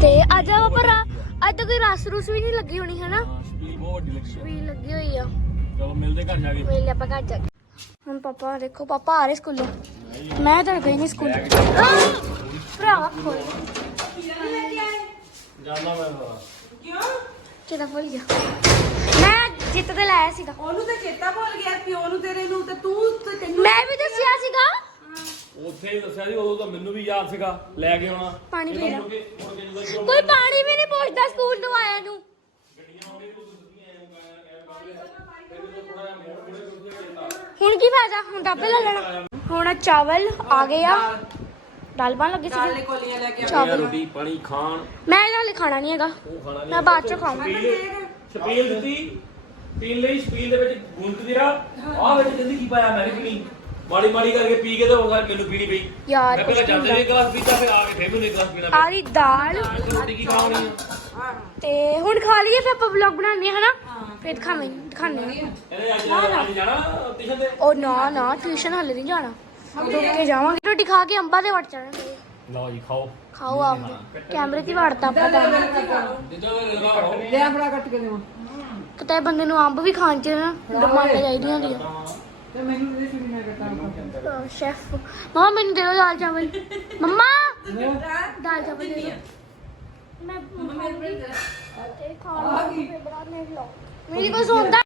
ਤੇ ਅੱਜ ਆਪਾਂ ਰਾ- ਅੱਜ ਤਾਂ ਕੋਈ ਰਸ ਰੂਸ ਵੀ ਨਹੀਂ ਲੱਗੀ ਹੋਣੀ ਹਨਾ? ਸਪੀਲ ਬਹੁਤ ਵੱਡੀ ਲੱਗੀ ਵੀ ਲੱਗੀ ਹੋਈ ਆ। ਚਲੋ ਮਿਲਦੇ ਘਰ ਜਾ ਕੇ। ਮਿਲਦੇ ਆਪਾਂ ਘਰ ਜਾ ਕੇ। ਹੁਣ ਪਾਪਾ ਦੇਖੋ ਪਾਪਾ ਆ ਰਹੇ ਸਕੂਲੋਂ। ਮੈਂ ਤਾਂ ਗਈ ਨਹੀਂ ਸਕੂਲ! ਭਰਾਵਾ ਖੋਲ। ਜਾਣਾ ਮੈਂ ਕਿਹਦਾ ਭੁੱਲ ਗਿਆ। ਮੈਂ ਜਿੱਤ ਤੇ ਲਾਇਆ ਸੀਗਾ। ਉਹਨੂੰ ਤਾਂ ਚੇਤਾ ਭੁੱਲ ਗਿਆ ਪਿਓ ਨੂੰ ਤੇਰੇ ਨੂੰ ਤੇ ਤੂੰ ਤੇ ਤੈਨੂੰ ਮੈਂ ਵੀ ਦੱਸਿਆ ਸੀਗਾ। ਉੱਥੇ ਹੀ ਦੱਸਿਆ ਸੀ ਉਦੋਂ ਤਾਂ ਮੈਨੂੰ ਵੀ ਯਾਦ ਸੀਗਾ ਲੈ ਕੇ ਆਉਣਾ। ਪਾਣੀ ਪੀਣਾ ਮੁੜ ਕੇ ਮੁੜ ਕੇ ਜਦੋਂ ਇੱਧਰੋਂ ਕੋਈ ਪਾਣੀ ਵੀ ਨਹੀਂ ਪੁੱਛਦਾ ਸਕੂਲ ਤੋਂ ਆਇਆ ਨੂੰ। ਹੁਣ ਕੀ ਫਾਇਦਾ? ਹੁਣ ਡੱਬੇ ਲੈ ਲੈਣਾ। ਹੁਣ ਚਾਵਲ ਆ ਗਏ ਆ। ਦਾਲ ਬਣ ਲੱਗੀ ਸੀ ਕੋਲੀਆਂ ਲੈ ਕੇ ਇਹ ਰੋਟੀ ਪਾਣੀ ਖਾਣ। ਮੈਂ ਇਹਦੇ ਨਾਲ ਖਾਣਾ ਨਹੀਂ ਹੈਗਾ। ਉਹ ਖਾਣਾ ਨਹੀਂ ਮੈਂ ਬਾਅਦ ਚ ਖਾਵਾਂਗੀ ਸਪੀਲ ਦਿੱਤੀ। ਪੀਣ ਲਈ ਸਪੀਲ ਦੇ ਵਿੱਚ ਗੂੰਦ ਕਤੀਰਾ ਆਹ ਵਿੱਚ ਕਹਿੰਦੀ ਕੀ ਪਾਇਆ ਮੈਂ ਵੀ ਪੀਣੀ ਮਾੜੀ ਮਾੜੀ ਕਰਕੇ ਪੀ ਕੇ ਤੇ ਉਹ ਸਾਰ ਮੈਨੂੰ ਪੀਣੀ ਪਈ। ਯਾਰ ਮੈਂ ਪਹਿਲਾਂ ਜਾਂਦੇ ਇੱਕ ਗਲਾਸ ਪੀਤਾ ਫਿਰ ਆ ਕੇ ਫਿਰ ਮੈਨੂੰ ਇੱਕ ਗਲਾਸ ਪੀਣਾ ਆ ਰਹੀ ਦਾਲ। ਪਿਆ ਰੋਟੀ ਕੀ ਖਾਣੀ ਆ? ਤੇ ਹੁਣ ਖਾ ਲਈਏ ਫਿਰ ਆਪਾਂ ਵਲੌਗ ਬਣਾਉਂਦੇ ਹਾਂ ਹਨਾ? ਫਿਰ ਦਿਖਾਵਾਂਗੇ ਦਿਖਾਉਂਦੇ ਹਾਂ। ਇਹਨੇ ਅੱਜ ਅੱਜ ਜਾਣਾ ਟਿਊਸ਼ਨ ਤੇ। ਉਹ ਨਾ ਨਾ ਟਿਊਸ਼ਨ ਹਲੇ ਨਹੀਂ ਜਾਣਾ। ਰੁਕ ਕੇ ਜਾਵਾਂਗੇ। ਰੋਟੀ ਖਾ ਕੇ ਅੰਬਾ ਦੇ ਵੜ ਜਾਣਾ ਲਓ ਜੀ ਖਾਓ। ਖਾਓ ਆਪ ਕੈਮਰੇ 'ਚ ਹੀ ਵੜਤਾ ਆਪਾਂ ਤਾਂ। ਲਿਆ ਫੜਾ ਕੱਟ ਕੇ ਦੇਵਾਂ ਕਿਤੇ ਬੰਦੇ ਨੂੰ ਅੰਬ ਵੀ ਖਾਣ ਚ ਨਾ ਡਮਾਂਡਾ ਚਾਹੀਦੀਆਂ ਹੁੰਦੀਆਂ। ਤੇ ਮੈਨੂੰ ਮੈਂ ਸ਼ੈਫ ਮਮਾ ਮੈਨੂੰ ਦੇ ਦਿਓ ਦਾਲ ਚਾਵਲ। ਮੰਮਾ! ਦਾਲ ਚਾਵਲ ਦੇ ਦਿਓ। ਮੈਂ ਮੰਮੀ ਤੇ ਖਾ ਲਈ ਫਿਰ ਬਣਾਉਣੇ ਵਲੌਗ ਮੇਰੀ ਕੋਈ ਸੁਣਦਾ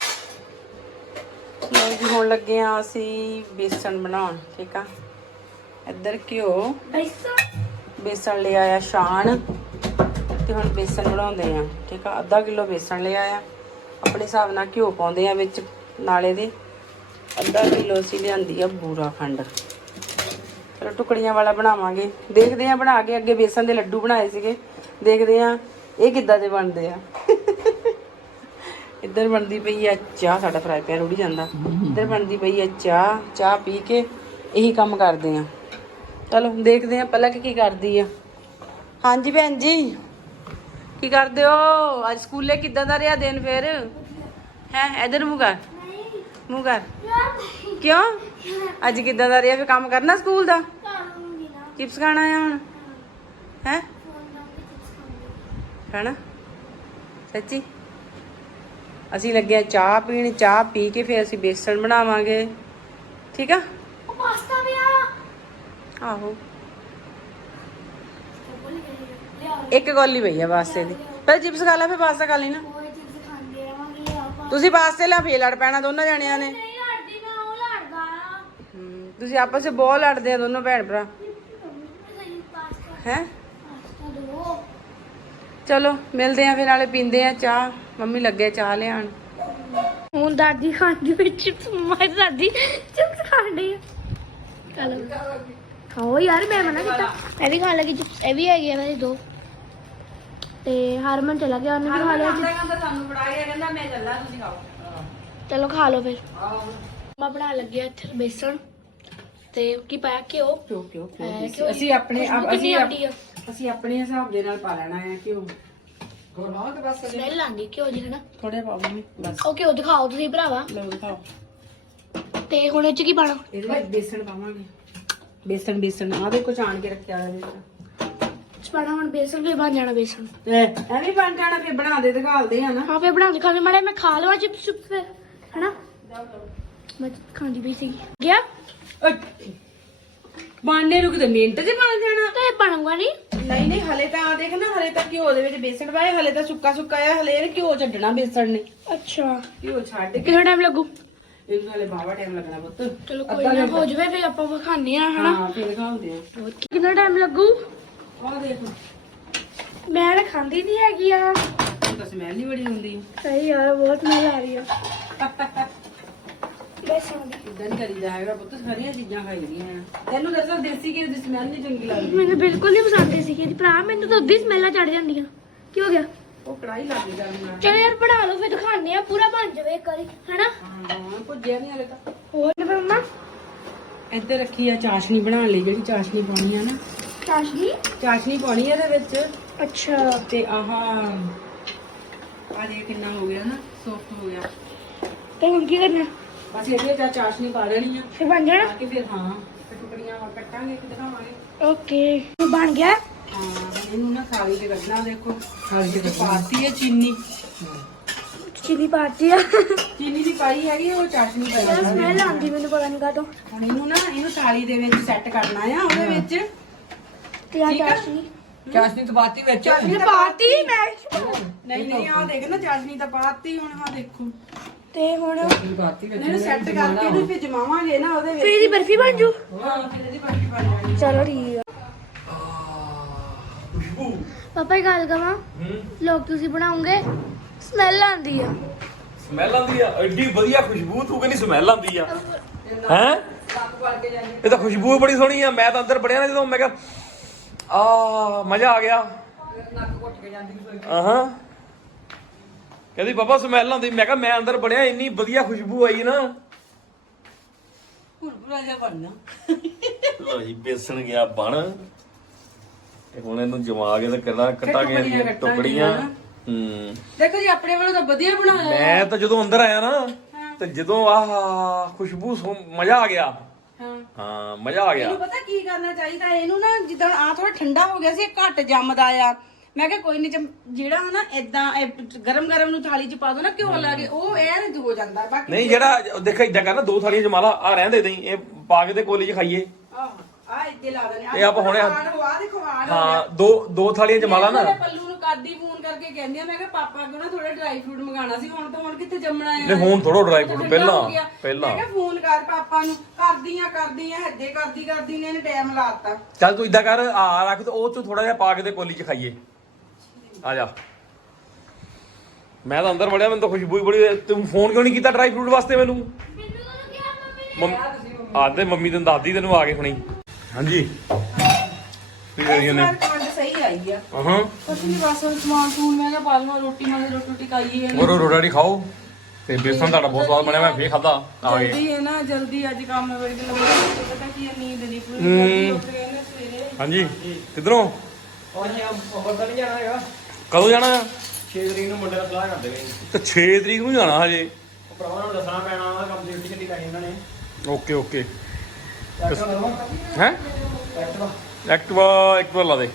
ਲਓ ਜੀ ਹੁਣ ਲੱਗੇ ਆ ਅਸੀਂ ਬੇਸਣ ਬਣਾਉਣ ਠੀਕ ਆ? ਇੱਧਰ ਘਿਓ। ਐਸਾ ਬੇਸਣ ਲਿਆ ਆ ਛਾਣ ਤੇ ਹੁਣ ਬੇਸਣ ਬਣਾਉਂਦੇ ਆ ਠੀਕ ਆ? ਅੱਧਾ ਕਿਲੋ ਬੇਸਣ ਲਿਆ ਆ ਆਪਣੇ ਹਿਸਾਬ ਨਾਲ ਘਿਓ ਪਾਉਂਦੇ ਆ ਵਿੱਚ ਨਾਲੇ ਦੇ। ਅੱਧਾ ਕਿਲੋ ਅਸੀਂ ਲਿਆਂਦੀ ਆ ਬੂਰਾ ਖੰਡ। ਚਲੋ ਟੁਕੜੀਆਂ ਵਾਲਾ ਬਣਾਵਾਂਗੇ। ਦੇਖਦੇ ਆ ਬਣਾ ਕੇ ਅੱਗੇ ਬੇਸਨ ਦੇ ਲੱਡੂ ਬਣਾਏ ਸੀਗੇ। ਦੇਖਦੇ ਆ ਇਹ ਕਿੱਦਾਂ ਦੇ ਬਣਦੇ ਆ। ਇੱਧਰ ਬਣਦੀ ਪਈ ਆ ਚਾਹ, ਸਾਡਾ ਫਰਾਈ ਪੈਨ ਉੜੀ ਜਾਂਦਾ। ਇੱਧਰ ਬਣਦੀ ਪਈ ਆ ਚਾਹ ਚਾਹ ਪੀ ਕੇ ਇਹੀ ਕੰਮ ਕਰਦੇ ਆ ਚਲੋ ਦੇਖਦੇ ਆ ਪਲਕ ਕੀ ਕਰਦੀ ਆ। ਹਾਂਜੀ ਭੈਣ ਜੀ, ਕੀ ਕਰਦੇ ਹੋ? ਅੱਜ ਸਕੂਲੇ ਕਿੱਦਾਂ ਦਾ ਰਿਹਾ ਦਿਨ ਫਿਰ? ਹੈ, ਇਧਰ ਮੂੰਹ ਕਰ ਮੂੰਹ ਕਰ। ਕਿਉਂ? ਅੱਜ ਕਿੱਦਾਂ ਦਾ ਰਿਹਾ ਫਿਰ ਕੰਮ ਕਰਨਾ ਸਕੂਲ ਦਾ? ਚਿਪਸ ਖਾਣਾ ਆ ਹੁਣ? ਹੈ? ਖਾਣਾ ਸੱਚੀ? ਅਸੀਂ ਲੱਗੇ ਆ ਚਾਹ ਪੀਣ ਚਾਹ ਪੀ ਕੇ ਫਿਰ ਅਸੀਂ ਬੇਸਣ ਬਣਾਵਾਂਗੇ। ਠੀਕ ਆ? ਉਹ ਪਾਸਤਾ ਵੀ ਆ। ਆਹੋ। ਇੱਕ ਗੋਲੀ ਪਈ ਆ ਪਾਸਤੇ ਦੀ। ਪਹਿਲਾਂ ਚਿਪਸ ਖਾ ਲੈ ਫਿਰ ਪਾਸਤਾ ਖਾ ਖਾਂਦੇ ਤੁਸੀਂ ਪਾਸਤੇ ਲਾ ਫੇਰ ਲੜ ਪੈਣਾ ਦੋਨਾਂ ਜਣਿਆਂ ਨੇ। ਨਹੀਂ ਲੜਦੀ ਮੈਂ ਉਹ ਲੜਦਾ ਹਮ, ਤੁਸੀਂ ਆਪਸ ਵਿੱਚ ਬਹੁਤ ਲੜਦੇ ਆ ਦੋਨੋਂ ਭੈਣ ਭਰਾ। ਪਾਸਤਾ ਹੈ? ਪਾਸਤਾ ਦੋ ਚਲੋ ਮਿਲਦੇ ਆ ਫਿਰ ਨਾਲੇ ਪੀਂਦੇ ਆ ਚਾਹ। ਮੰਮੀ ਲੱਗੇ ਚਾਹ ਲਿਆਣ ਹੁਣ ਦਾਦੀ ਖਾਂਦੀ ਵਿੱਚ ਚਿਪਸ ਦਾਦੀ ਚਿਪਸ ਖਾਂਦੀ ਆ। ਚਲੋ। ਖਾਓ ਯਾਰ ਮੈਂ ਮਨਾ ਕੀਤਾ। ਮੈਂ ਵੀ ਖਾਣ ਲੱਗੀ ਚਿਪਸ ਇਹ ਵੀ ਹੈਗੇ ਆ ਮੇਰੇ ਦੋ। ਤੇ ਹਰਮਨ ਚਲਾ ਗਿਆ ਉਹਨੇ ਵੀ ਖਾ ਲਿਆ chips। ਸਾਨੂੰ ਫੜਾਇਆ ਕਹਿੰਦਾ ਮੈਂ ਚੱਲਾਂ ਤੁਸੀਂ ਖਾਓ। ਚਲੋ ਖਾ ਲਓ ਫਿਰ। ਮੈਂ ਬਣਾ ਲੱਗਿਆ ਇੱਥੇ ਬੇਸਣ। ਤੇ ਕੀ ਪਾਇਆ ਘਿਓ? ਕਿਉਂ ਕਿਉਂ ਘਿਓ। ਅਸੀਂ ਆਪਣੇ ਖੁਸ਼ਬੂ ਕਿੰਨੀ ਆਉਂਦੀ ਆ? ਅਸੀਂ ਆਪਣੇ ਹਿਸਾਬ ਦੇ ਨਾਲ ਪਾ ਲੈਣਾ ਹੈ ਕਿਉਂ ਗੋਰਮਾ ਤੇ ਬਸ ਸਮੈਲ ਆਉਂਦੀ ਘਿਓ ਦੀ ਹਨਾ? ਥੋੜੇ ਪਾਓ ਮੰਮੀ ਬਸ। ਉਹ ਘਿਓ ਦਿਖਾਓ ਤੁਸੀਂ ਭਰਾਵਾ। ਲਓ ਦਿਖਾਓ। ਤੇ ਹੁਣ ਇਹ ਚ ਕੀ ਪਾਣਾ? ਇਹਦੇ ਵਿੱਚ ਬੇਸਣ ਪਾਵਾਂਗੇ। ਬੇਸਣ ਬੇਸਣ। ਆ ਦੇਖੋ ਛਾਣ ਕੇ ਰੱਖਿਆ ਹੋਇਆ ਬੇਸਣ। ਪਾਣਾ ਹੁਣ ਬੇਸਣ ਵੀ ਬਣ ਜਾਣਾ ਬੇਸਣ ਐਵੇਂ ਬਣ ਜਾਣਾ ਫਿਰ ਬਣਾ ਦੇ ਦਿਖਾਲਦੇ ਆ ਨਾ। ਹਾਂ ਫੇਰ ਬਣਾ ਕੇ ਖਾਣੇ ਮਾੜੇ ਮੈਂ ਖਾ ਲਵਾਂ ਚਿਪਸ ਚੁਪ ਫਿਰ ਹਨਾ? ਮੈਂ ਖਾਂਦੀ ਪਈ ਸੀ ਗਿਆ? ਬਾਣੇ ਨੂੰ ਕਿਤੇ ਮਿੰਟ 'ਚ ਬਣ ਜਾਣਾ। ਤੇ ਇਹ ਬਣੂਗਾ ਨਹੀਂ? ਨਹੀਂ ਨਹੀਂ ਹਲੇ ਤਾਂ ਆ ਦੇਖ ਨਾ ਹਲੇ ਤਾਂ ਘਿਓ ਦੇ ਵਿੱਚ ਬੇਸਣ ਪਾਏ ਹਲੇ ਤਾਂ ਸੁੱਕਾ ਸੁੱਕਾ ਆ ਹਲੇ ਇਹ ਘਿਓ ਛੱਡਣਾ ਬੇਸਣ ਨੇ। ਅੱਛਾ। ਘਿਓ ਛੱਡ ਕੇ। ਕਿੰਨਾ ਟਾਈਮ ਲੱਗੂ? ਇਹਨੂੰ ਹਲੇ ਬਾਵਾ ਟਾਈਮ ਲੱਗਣਾ ਪੁੱਤ। ਚਲੋ ਕੋਈ ਨਾ ਹੋ ਜਵੇ ਫਿਰ ਆਪਾਂ ਵਿਖਾਣੇ ਆ ਹਨਾ? ਹਾਂ ਫਿਰ ਖਾਉਂਦੇ ਆ ਕਿੰਨਾ ਟਾਈਮ ਲੱਗੂ? ਆਹ ਦੇਖ। ਮੈਂ ਤਾਂ ਖਾਂਦੀ ਨਹੀਂ ਹੈਗੀ ਆ ਹੁਣ ਤਾਂ ਸਮੈਲ ਹੀ ਬੜੀ ਹੁੰਦੀ ਸਹੀ ਆ ਬਹੁਤ ਮਜ਼ਾ ਆ ਰਹੀ ਆ। ਬਸ। ਇਦਾਂ ਨਹੀਂ ਕਰੀਦਾ ਹੈਗਾ ਪੁੱਤ ਸਾਰੀਆਂ ਚੀਜ਼ਾਂ ਖਾਈਦੀਆਂ ਆ। ਤੈਨੂੰ ਦਰਅਸਲ ਦੇਸੀ ਘੀ ਦੀ ਸਮੈਲ ਨਹੀਂ ਚੰਗੀ ਲੱਗਦੀ। ਮੈਨੂੰ ਬਿਲਕੁਲ ਨਹੀਂ ਪਸੰਦ ਸੀ ਕਿ ਭਰਾ ਮੈਨੂੰ ਤਾਂ ਉਦੋਂ ਸਮੈਲਾਂ ਚੜ ਜਾਂਦੀਆਂ ਕੀ ਹੋ ਗਿਆ? ਉਹ ਕੜਾਈ ਲੱਗ ਗਈ ਨਾਲ ਚਲੋ ਯਾਰ ਬਣਾ ਲਓ ਫਿਰ ਦਿਖਾਣੇ ਆ ਪੂਰਾ ਬਣ ਜਾਵੇ ਇੱਕ ਵਾਰੀ ਹਨਾ? ਹਾਂ ਭੁੱਜਿਆ ਨਹੀਂ ਹਲੇ ਤਾਂ। ਹੋਰ ਫਿਰ ਮੰਮਾ? ਇੱਧਰ ਰੱਖੀ ਆ ਚਾਸ਼ਨੀ ਬਣਾਉਣ ਲਈ ਜਿਹੜੀ ਚਾਸ਼ਨੀ ਪਾਉਣੀ ਆ ਨਾ। ਚਾਸ਼ਨੀ? ਚਾਸ਼ਨੀ ਪਾਉਣੀ ਆ ਇਹਦੇ ਵਿੱਚ। ਅੱਛਾ। ਤੇ ਆਹ ਆ ਦੇ ਕਿੰਨਾ ਹੋ ਗਿਆ ਨਾ? ਸੌਫਟ ਹੋ ਗਿਆ। ਤੇ ਹੁਣ ਕੀ ਕਰਨਾ? ਬਸ ਇਹਦੇ ਵਿੱਚ ਆਹ ਚਾਸ਼ਨੀ ਪਾ ਦੇਣੀ ਆ। ਫਿਰ ਬਣ ਜਾਣਾ? ਪਾ ਕੇ ਫਿਰ ਹਾਂ ਫਿਰ ਟੁਕੜੀਆਂ ਕੱਟਾਂਗੇ ਕਿ ਦਿਖਾਵਾਂਗੇ। ਓਕੇ। ਬਣ ਗਿਆ? ਹਾਂ ਹੁਣ ਇਹਨੂੰ ਨਾ ਖਾਲੀ ਤੇ ਕੱਢਣਾ ਦੇਖੋ। ਖਾਲੀ ਤੇ ਪਾਤੀ ਹੈ ਚੀਨੀ। ਚਿਲੀ ਪਾਤੀ ਆ। ਚੀਨੀ ਦੀ ਪਾਈ ਹੈਗੀ ਉਹ ਚਾਸ਼ਨੀ ਪਾਈ ਸਮੈਲ ਆਉਂਦੀ ਮੈਨੂੰ ਪਤਾ ਨਹੀਂ ਕਾਹਤੋਂ। ਹੁਣ ਇਹਨੂੰ ਨਾ ਇਹਨੂੰ ਥਾਲੀ ਦੇ ਵਿੱਚ ਸੈੱਟ ਕਰਨਾ ਆ ਉਹਦੇ ਵਿੱਚ। ਤੇ ਆ ਠੀਕ ਆ। ਚਾਸ਼ਨੀ? ਚਾਸ਼ਨੀ ਤੋਂ ਬਾਤੀ ਵਿੱਚ। ਚਾਸ਼ਨੀ ਤਾਂ ਪਾਤੀ? ਮੈਂ ਨਹੀਂ ਨਹੀਂ ਆਹ ਦੇਖ ਨਾ ਚਾਸ਼ਨੀ ਤਾਂ ਪਾਤੀ ਹੁਣ ਆਹ ਦੇਖੋ। ਤੇ ਹੁਣ? ਬਾਤੀ ਵਿੱਚ ਇਹਨੂੰ ਸੈੱਟ ਕਰਕੇ ਇਹਨੂੰ ਫਿਰ ਜਮਾਵਾਂਗੇ ਨਾ ਉਹਦੇ ਫਿਰ ਵਿੱਚ ਇਹਦੀ ਬਰਫੀ ਬਣ ਜੂ? ਹਾਂ ਫਿਰ ਇਹਦੀ ਬਰਫੀ ਬਣ ਜਾਣੀ। ਚਲੋ ਠੀਕ ਆ। ਪਾਪਾ ਇਹ ਗੱਲ ਕਵਾਂ? ਲੋਕ ਤੁਸੀਂ ਬਣਾਉਂਗੇ ਸਮੈਲ ਆਉਂਦੀ ਆ। ਸਮੈਲ ਆਉਂਦੀ ਆ? ਐਡੀ ਵਧੀਆ ਖੁਸ਼ਬੂ ਤੂੰ ਕਹਿੰਦੀ ਸਮੈਲ ਆਉਂਦੀ ਆ। ਹੈ? ਇਹ ਤਾਂ ਖੁਸ਼ਬੂ ਬੜੀ ਸੋਹਣੀ ਆ। ਮੈਂ ਤਾਂ ਅੰਦਰ ਬੜਿਆ ਨਾ ਜਦੋਂ ਮੈਂ ਕਿਹਾ ਆ ਮਜ਼ਾ ਆ ਗਿਆ। ਆਹਾਂ। ਕਹਿੰਦੀ ਪਾਪਾ ਸਮੈਲ ਆਉਂਦੀ। ਮੈਂ ਕਿਹਾ ਮੈਂ ਅੰਦਰ ਬੜਿਆ ਇੰਨੀ ਵਧੀਆ ਖੁਸ਼ਬੂ ਆਈ ਨਾ। ਭੁਰਭੁਰਾ ਜਿਹਾ ਬਣਨਾ। ਲੋ ਜੀ ਬੇਸਣ ਗਿਆ ਬਣ। ਤੇ ਹੁਣ ਇਹਨੂੰ ਜਮਾ ਕੇ ਤੇ ਕਰਨਾ ਕੱਟਾਂਗੇ ਟੁਕੜੀਆਂ ਇਹਦੀਆਂ ਟੁਕੜੀਆਂ। ਹੂੰ। ਦੇਖੋ ਜੀ ਆਪਣੇ ਵੱਲੋਂ ਤਾਂ ਵਧੀਆ ਬਣਾਇਆ। ਮੈਂ ਤਾਂ ਜਦੋਂ ਅੰਦਰ ਆਇਆ ਨਾ ਤੇ ਜਦੋਂ ਆਹ ਖੁਸ਼ਬੂ ਸੋ- ਮਜ਼ਾ ਆ ਗਿਆ। ਹਾਂ। ਹਾਂ ਮਜ਼ਾ ਆ ਗਿਆ। ਇਹਨੂੰ ਪਤਾ ਕੀ ਕਰਨਾ ਚਾਹੀਦਾ? ਇਹਨੂੰ ਨਾ ਜਿੱਦਾਂ ਆ ਥੋੜਾ ਠੰਡਾ ਹੋ ਗਿਆ ਸੀ ਇਹ ਘੱਟ ਜੰਮਦਾ ਆ। ਮੈਂ ਕਿਹਾ ਕੋਈ ਨਹੀਂ ਜਿਹੜਾ ਨਾ ਇਦਾਂ ਗਰਮ ਗਰਮ ਨੂੰ ਥਾਲੀ 'ਚ ਪਾ ਦੋ ਨਾ ਘਿਓ ਲਾ ਕੇ ਉਹ ਐਨ ਹੋ ਜਾਂਦਾ। ਬਾਕੀ ਨਹੀਂ ਜਿਹੜਾ ਦੇਖ ਇਦਾਂ ਕਰਨਾ ਦੋ ਥਾਲੀਆਂ ਜਮਾਲਾ ਆ ਰਹਿੰਦੇ ਨਹੀਂ ਇਹ ਪਾ ਕੇ ਤੇ ਕੋਲੀ 'ਚ ਖਾਈਏ। ਆ ਇੱਥੇ ਲਾ ਦੇਣੇ ਇਹ ਆਪਾਂ ਹੁਣੇ- ਆ ਦੇਖੋ ਆ ਹਾਂ ਦੋ ਦੋ ਥਾਲੀਆਂ ਜਮਾਲਾ ਨਾ ਮੈਂ ਪੱਲੂ ਨੂੰ ਕਾਦੀ ਫੋਨ ਕਰਕੇ ਕਹਿੰਦੀ ਆ ਮੈਂ ਕਿਹਾ ਪਾਪਾ ਕੋਲ ਨਾ ਥੋੜਾ ਡਰਾਈ ਫਰੂਟ ਮੰਗਾਣਾ ਸੀ ਹੁਣ ਤਾਂ ਹੁਣ ਕਿੱਥੇ ਜੰਮਣਾ ਆ ਨਹੀਂ ਹੁਣ ਥੋੜਾ ਡਰਾਈ ਉਹ ਤਾਂ ਫਰੂਟ ਠੰਡਾ ਪਹਿਲਾਂ। ਪਹਿਲਾਂ। ਮੈਂ ਕਿਹਾ ਫੋਨ ਕਰ ਪਾਪਾ ਨੂੰ ਕਰਦੀ ਆ ਕਰਦੀ ਆ ਹੱਦੇ ਕਰਦੀ ਕਰਦੀ ਨੇ ਇਹਨੇ ਟਾਈਮ ਲਾਤਾ ਚੱਲ ਤੂੰ ਇਦਾਂ ਕਰ ਆ ਰੱਖ ਤੇ ਉਹ ਚ ਥੋੜਾ ਜਿਹਾ ਪਾ ਕੇ ਤੇ ਕੋਲੀ 'ਚ ਖਾਈਏ। ਆ ਜਾ। ਮੈਂ ਤਾਂ ਅੰਦਰ ਵੜਿਆ ਮੈਨੂੰ ਤਾਂ ਖੁਸ਼ਬੂ ਹੀ ਬੜੀ ਤੂੰ ਫੋਨ ਕਿਉਂ ਨਹੀਂ ਕੀਤਾ ਡਰਾਈ ਫਰੂਟ ਵਾਸਤੇ ਮੈਨੂੰ? ਮੰਮੀ ਆਦੇ ਮੰਮੀ ਤੈਨੂੰ ਦੱਸਦੀ ਤੈਨੂੰ ਆ ਕੇ ਹੁਣੀ। ਹਾਂਜੀ। ਕੀ ਕਰੀਏ ਨੇ ਖੰਡ ਸਹੀ ਆਈ ਆ। ਹਾਂ ਕੁਛ ਨਹੀਂ ਬਸ ਹੁਣ ਸਮਾਨ ਸਮੂਨ ਮੈਂ ਕਿਹਾ ਪਾ ਲਵਾਂ ਰੋਟੀ ਮਾਲੇ ਰੋਟੀ ਰੋਟੀ ਖਾਈਏ। ਹੋਰ ਰੋਟੀ ਖਾਓ। ਤੇ ਬੇਸਨ ਤੁਹਾਡਾ ਬਹੁਤ ਸਵਾਦ ਬਣਿਆ ਮੈਂ ਫੇਰ ਖਾਦਾ ਆ ਗਏ। ਜਲਦੀ ਹੈ ਨਾ ਜਲਦੀ ਅੱਜ ਕੰਮ ਨਿਬੜ ਕੇ ਲੱਗਾ ਪਤਾ ਕੀ ਹੈ, ਨੀਂਦ ਨਹੀਂ ਪੂਰੀ ਹੁੰਦੀ ਉੱਠ ਗਏ ਨੇ ਸਵੇਰੇ। ਹਾਂਜੀ। ਕਿੱਧਰੋਂ? ਉਹ ਜੀ ਅੰਬਰ ਤਾਂ ਨਹੀਂ ਜਾਣਾ ਹੈਗਾ। ਕਦੋਂ ਜਾਣਾ 6 ਤਰੀਕ ਨੂੰ ਮੁੰਡੇ ਦਾ ਸਲਾਹ ਕਰਦੇ ਨੇ ਤੇ 6 ਤਰੀਕ ਨੂੰ ਜਾਣਾ ਹਜੇ? ਉਹ ਭਰਾਵਾਂ ਨੂੰ ਦੱਸਣਾ ਪੈਣਾ ਵਾ ਕੰਮ ਦੀ ਡਿਊਟੀ ਕਿੱਡੀ ਕਰਨੀ ਉਹਨਾਂ ਨੇ। Okay okay. ਹੈ? ਐਕਟਿਵਾ ਐਕਟਿਵਾ ਲਾ ਦੇ।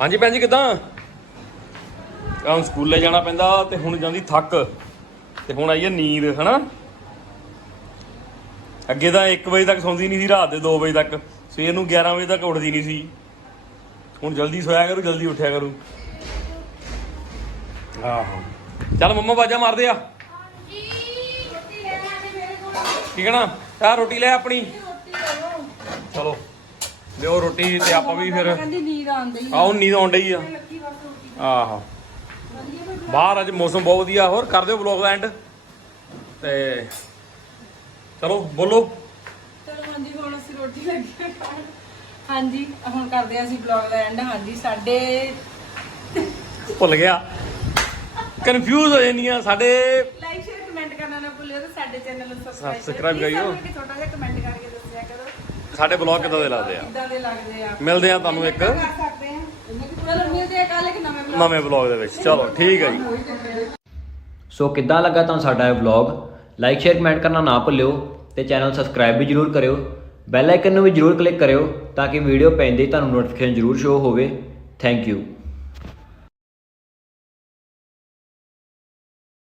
ਹਾਂਜੀ ਭੈਣ ਜੀ, ਕਿਦਾਂ? ਹੁਣ ਸਕੂਲੇ ਜਾਣਾ ਪੈਂਦਾ ਤੇ ਹੁਣ ਜਾਂਦੀ ਥੱਕ। ਤੇ ਹੁਣ ਆਈ ਹੈ ਨੀਂਦ, ਹਨਾ? ਅੱਗੇ ਤਾਂ 1 ਵਜੇ ਤੱਕ ਸੌਂਦੀ ਨਹੀਂ ਸੀ, ਰਾਤ ਦੇ 2 ਵਜੇ ਤੱਕ। ਸਵੇਰ ਨੂੰ 11 ਵਜੇ ਤੱਕ ਉੱਠਦੀ ਨਹੀਂ ਸੀ। ਹੁਣ ਜਲਦੀ ਸੋਇਆ ਕਰੂ, ਜਲਦੀ ਉੱਠਿਆ ਕਰੂ। ਆਹੋ। ਚੱਲ ਮੰਮਾ ਬਾਜਾ ਮਾਰਦੇ ਆ। ਕੀ ਕਹਣਾ? ਆ ਰੋਟੀ ਲੈ ਆਪਣੀ। ਚਲੋ ਲਿਓ ਰੋਟੀ ਤੇ ਆਪਾਂ ਵੀ ਫਿਰ ਕਹਿੰਦੀ ਨੀਂਦ ਆਉਂਦੀ ਆਉਂ ਨੀਂਦ ਆਉਣ ਡਈ ਆ। ਆਹੋ। ਬਾਹਰ ਅੱਜ ਮੌਸਮ ਬਹੁਤ ਵਧੀਆ ਹੋਰ ਕਰ ਦਿਓ ਵਲੌਗ ਦਾ ਐਂਡ ਤੇ ਚਲੋ ਬੋਲੋ। ਚਲੋ ਹਾਂਜੀ ਹੁਣ ਅਸੀਂ ਰੋਟੀ ਲੱਗੇ ਆ ਖਾਣ। ਹਾਂਜੀ ਹੁਣ ਕਰਦੇ ਹਾਂ ਅਸੀਂ ਬਲੌਗ ਦਾ ਐਂਡ ਹਾਂਜੀ ਸਾਡੇ ਭੁੱਲ ਗਿਆ। ਕਨਫਿਊਜ਼ ਹੋ ਜਾਂਦੀਆਂ ਸਾਡੇ ਲਾਈਕ ਸ਼ੇਅਰ ਕਮੈਂਟ ਕਰਨਾ ਨਾ ਭੁੱਲਿਓ ਤੇ ਸਾਡੇ ਚੈਨਲ ਨੂੰ ਸਬਸਕ੍ਰਾਈਬ Subscribe ਕਰਿਓ। ਛੋਟਾ ਜਿਹਾ ਕਮੈਂਟ ਕਰਕੇ ਦੱਸਿਆ ਕਰੋ। ਸਾਡੇ ਵਲੌਗ ਕਿਦਾਂ ਦੇ ਲੱਗਦੇ ਆ? ਕਿੱਦਾਂ ਦੇ ਲੱਗਦੇ ਆ? ਮਿਲਦੇ ਆ ਤੁਹਾਨੂੰ ਇੱਕ। ਕਰ ਸਕਦੇ ਆ? ਚਲੋ ਮਿਲਦੇ ਆ ਕੱਲ ਇੱਕ ਨਵੇਂ vlog ਨਵੇਂ ਵਲੌਗ ਦੇ ਵਿੱਚ। ਚਲੋ ਠੀਕ ਹੈ ਜੀ। ਸੋ ਕਿੱਦਾਂ ਲੱਗਾ ਤੁਹਾਨੂੰ ਸਾਡਾ ਇਹ ਵਲੌਗ ਲਾਈਕ ਸ਼ੇਅਰ ਕਮੈਂਟ ਕਰਨਾ ਨਾ ਭੁੱਲਿਓ ਤੇ ਚੈਨਲ ਸਬਸਕ੍ਰਾਈਬ ਵੀ ਜਰੂਰ ਕਰਿਓ। ਬੈਲ ਆਈਕਨ ਨੂੰ ਵੀ ਜਰੂਰ ਕਲਿੱਕ ਕਰਿਓ ਤਾਂ ਕਿ ਵੀਡੀਓ ਪੈਂਦੇ ਹੀ ਤੁਹਾਨੂੰ ਨੋਟੀਫਿਕੇਸ਼ਨ ਜਰੂਰ ਸ਼ੋ ਹੋਵੇ। Thank you